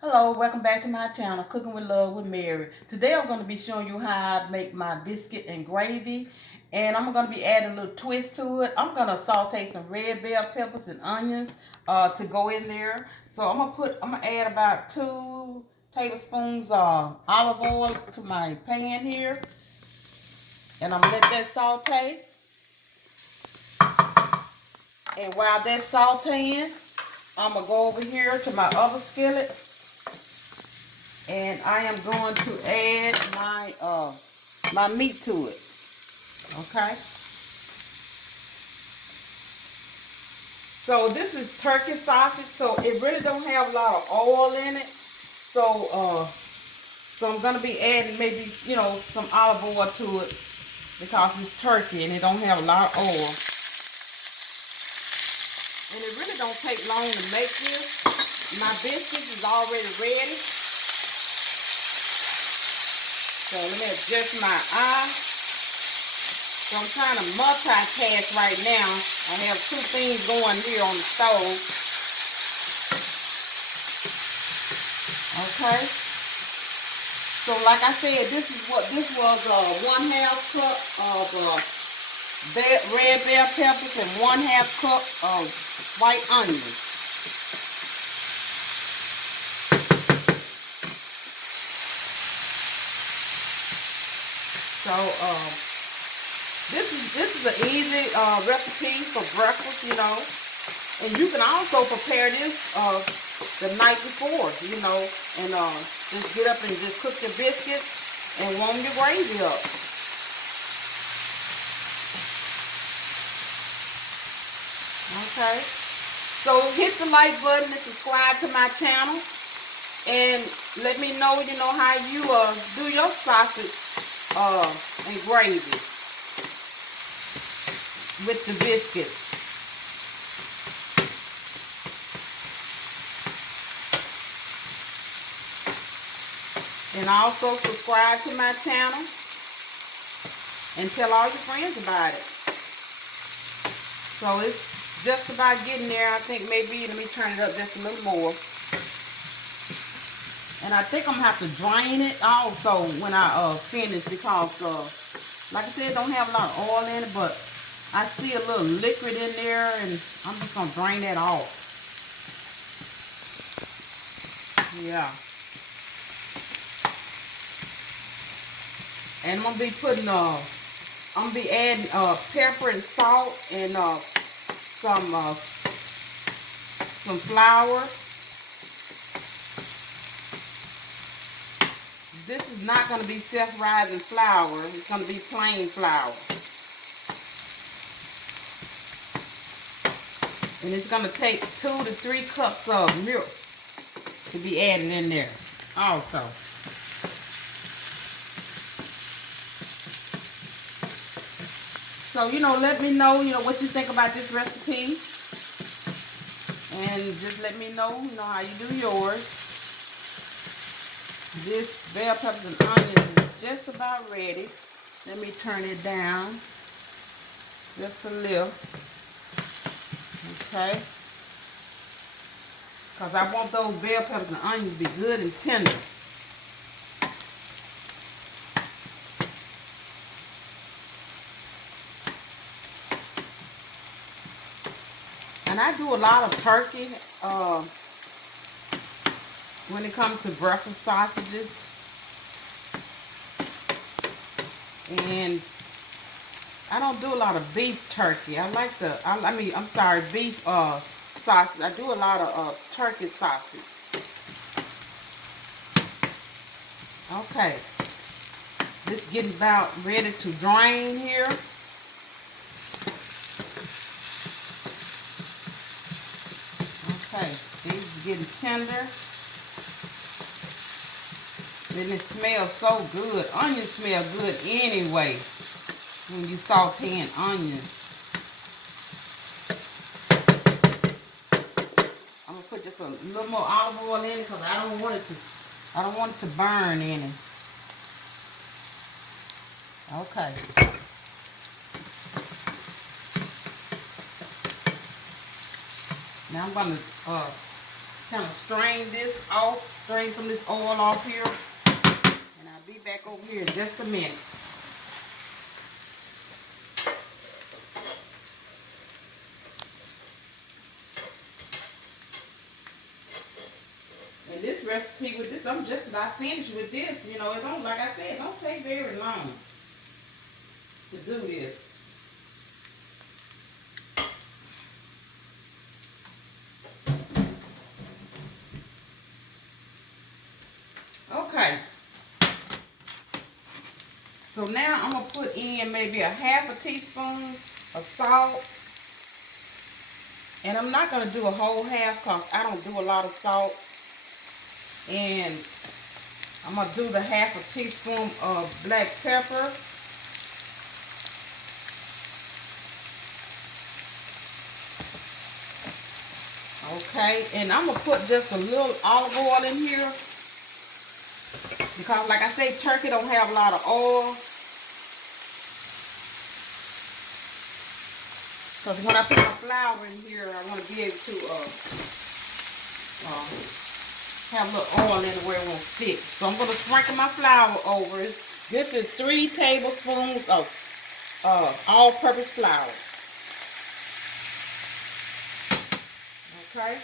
Hello, welcome back to my channel, Cooking with Love with Mary. Today I'm going to be showing you how I make my biscuit and gravy. And I'm going to be adding a little twist to it. I'm going to saute some red bell peppers and onions to go in there. So I'm gonna add about 2 tablespoons of olive oil to my pan here. And I'm going to let that saute. And while that's sauteing, I'm going to go over here to my other skillet. And I am going to add my meat to it. Okay. So this is turkey sausage, so it really don't have a lot of oil in it. So I'm gonna be adding maybe some olive oil to it because it's turkey and it don't have a lot of oil. And it really don't take long to make this. My biscuits is already ready. So let me adjust my eye. So I'm trying to multitask right now. I have 2 things going here on the stove. Okay. So like I said, this was 1/2 cup of red bell peppers and 1/2 cup of white onions. So this is an easy recipe for breakfast, and you can also prepare this the night before, and just get up and just cook your biscuits and warm your gravy up. Okay. So hit the like button and subscribe to my channel. And let me know, how you do your sausage and gravy with the biscuits. And also subscribe to my channel and tell all your friends about it. So it's just about getting there. I think maybe, let me turn it up just a little more. And I think I'm going to have to drain it also when I finish because, like I said, it don't have a lot of oil in it, but I see a little liquid in there, and I'm just going to drain that off. Yeah. And I'm going to be putting, I'm going to be adding pepper and salt and some flour. This is not going to be self-rising flour. It's going to be plain flour. And it's going to take 2 to 3 cups of milk to be added in there also. So, let me know, what you think about this recipe. And just let me know, how you do yours. This bell peppers and onions is just about ready. Let me turn it down just a little. Okay. Because I want those bell peppers and onions to be good and tender. And I do a lot of turkey when it comes to breakfast sausages. And I don't do a lot of beef turkey. I like beef sausage. I do a lot of turkey sausage. Okay. This getting about ready to drain here. Okay. These getting tender. And it smells so good. Onions smell good anyway when you sauteing onions. I'm gonna put just a little more olive oil in it because I don't want it to burn any. Okay. Now I'm gonna kind of strain this off, strain some of this oil off here. And I'll be back over here in just a minute. And this recipe with this, I'm just about finished with this. You know, it don't, like I said, it don't take very long to do this. Okay. So now I'm going to put in maybe a half a teaspoon of salt. And I'm not going to do a whole half because I don't do a lot of salt. And I'm going to do the half a teaspoon of black pepper. Okay, and I'm going to put just a little olive oil in here. Because like I say, turkey don't have a lot of oil. Because when I put my flour in here, I want to be able to have a little oil in it where it won't stick. So I'm going to sprinkle my flour over it. This is 3 tablespoons of all-purpose flour. Okay.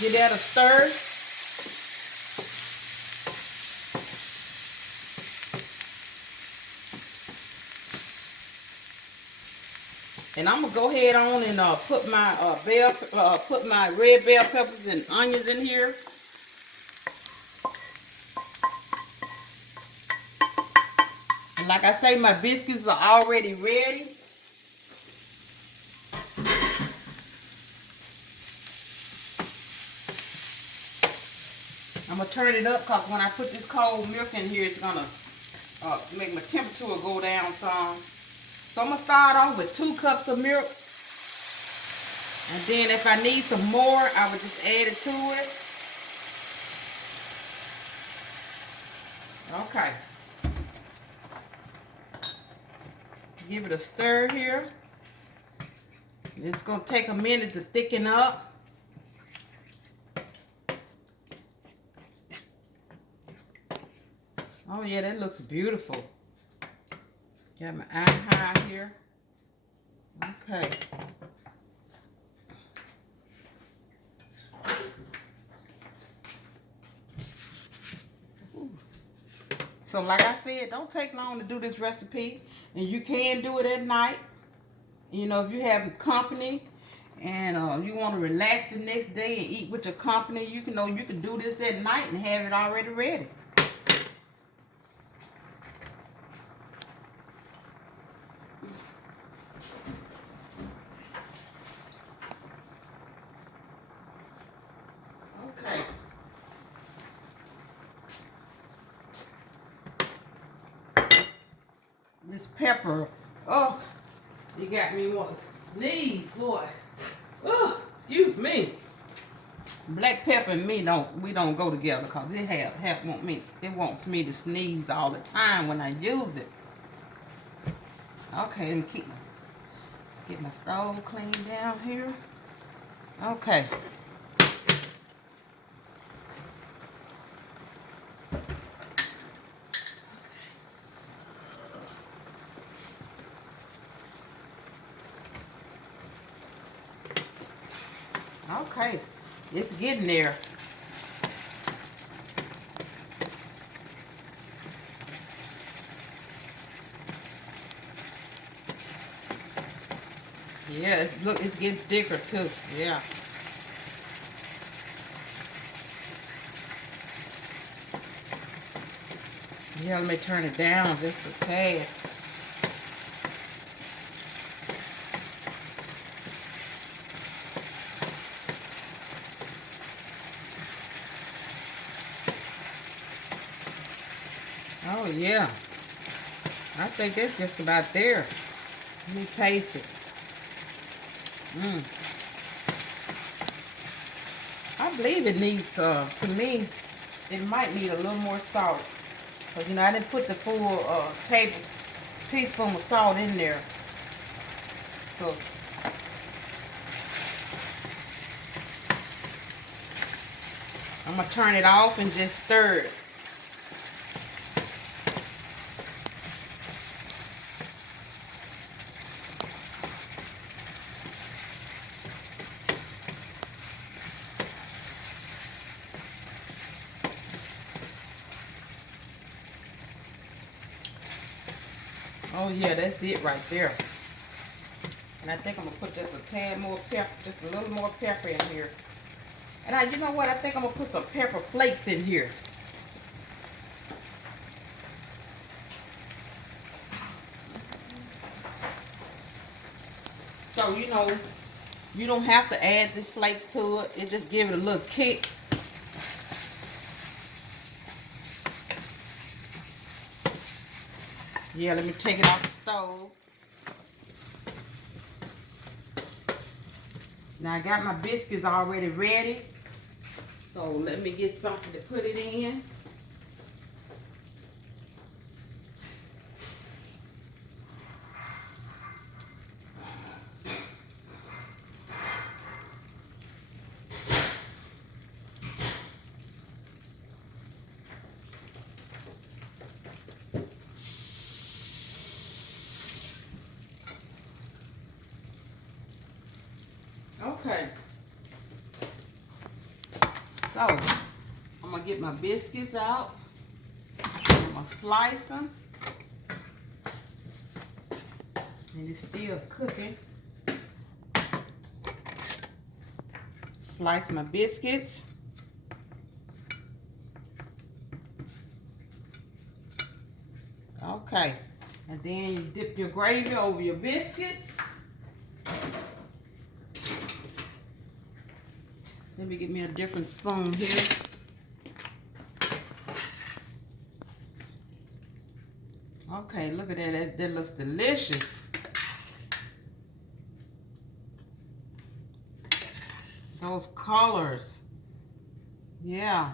Give that a stir. And I'm gonna go ahead on and put my red bell peppers and onions in here. And like I say, my biscuits are already ready. I'm gonna turn it up because when I put this cold milk in here, it's gonna make my temperature go down some. So I'm going to start off with 2 cups of milk. And then if I need some more, I would just add it to it. Okay. Give it a stir here. It's going to take a minute to thicken up. Oh yeah, that looks beautiful. Got my eye high here. Okay. Ooh. So like I said, don't take long to do this recipe. And you can do it at night. You know, if you have company and you want to relax the next day and eat with your company, you can do this at night and have it already ready. This pepper, oh, you got me want to sneeze, boy. Oh, excuse me. Black pepper and me don't go together because it wants me to sneeze all the time when I use it. Okay, let me get my stove cleaned down here. Okay. Okay, it's getting there. Yeah, it's getting thicker too. Yeah. Yeah, let me turn it down just a tad. Oh yeah, I think that's just about there. Let me taste it. I believe it needs, to me, it might need a little more salt. Because, you know, I didn't put the full teaspoon of salt in there. So, I'm going to turn it off and just stir it. Oh yeah, that's it right there. And I think I'm gonna put just a tad more pepper, just a little more pepper in here. And you know what? I think I'm gonna put some pepper flakes in here. So you know, you don't have to add the flakes to it. It just give it a little kick. Yeah, let me take it off the stove. Now I got my biscuits already ready. So let me get something to put it in. Okay. So, I'm going to get my biscuits out. I'm going to slice them. And it's still cooking. Slice my biscuits. Okay. And then you dip your gravy over your biscuits. Let me get me a different spoon here. Okay, look at that. That looks delicious. Those colors. Yeah.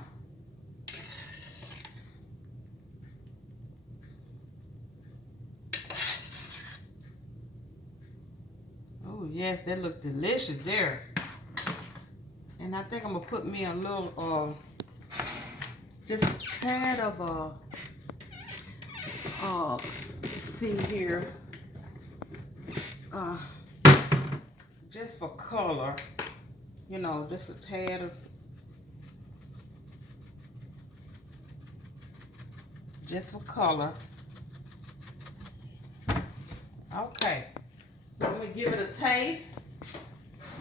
Oh, yes, that looks delicious there. And I think I'm going to put me a little, just a tad of, let's see here, just for color, you know, just a tad of, just for color. Okay, so I'm going to give it a taste.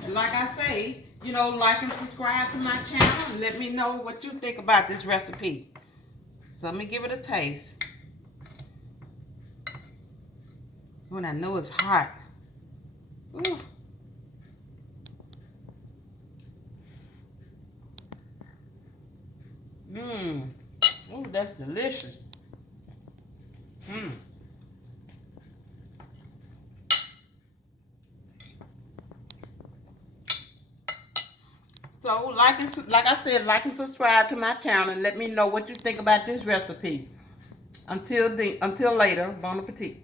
And like I say, you know, like and subscribe to my channel and let me know what you think about this recipe. So let me give it a taste. When I know it's hot. Ooh. Mmm. Oh, that's delicious. Mmm. So, like I said, like and subscribe to my channel and let me know what you think about this recipe. Until later, bon appetit.